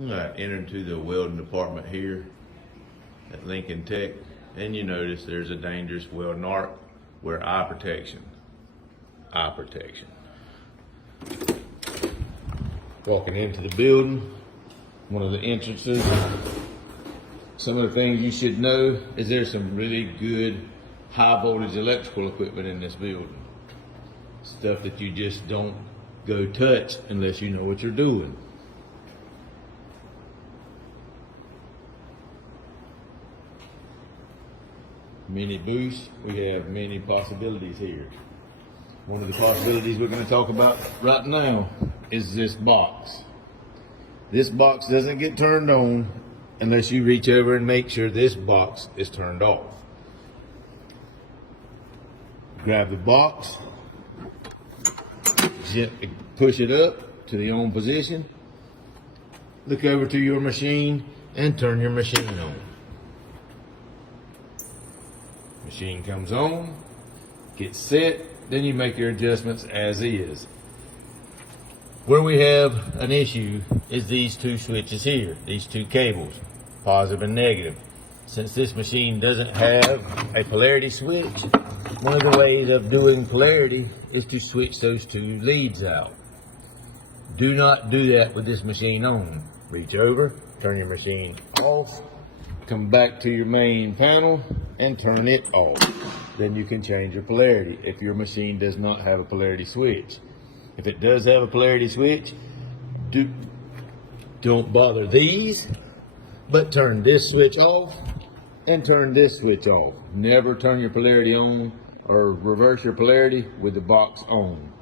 Enter into the welding department here at Lincoln Tech, and you notice there's a dangerous welding arc where eye protection. Walking into the building, one of the entrances, some of the things you should know is there's some really good high voltage electrical equipment in this building. Stuff that you just don't go touch unless you know what you're doing. Many booths, we have many possibilities here. One of the possibilities we're going to talk about right now is this box. This box doesn't get turned on unless you reach over and make sure this box is turned off. Grab the box, gently push it up to the on position, look over to your machine and turn your machine on. Machine comes on, gets set, then you make your adjustments as is. Where we have an issue is these two switches here, these two cables, positive and negative. Since this machine doesn't have a polarity switch, one of the ways of doing polarity is to switch those two leads out. Do not do that with this machine on. Reach over, turn your machine off, come back to your main panel and turn it off. Then you can change your polarity if your machine does not have a polarity switch. If it does have a polarity switch, don't bother these, but turn this switch off and turn this switch off. Never turn your polarity on or reverse your polarity with the box on.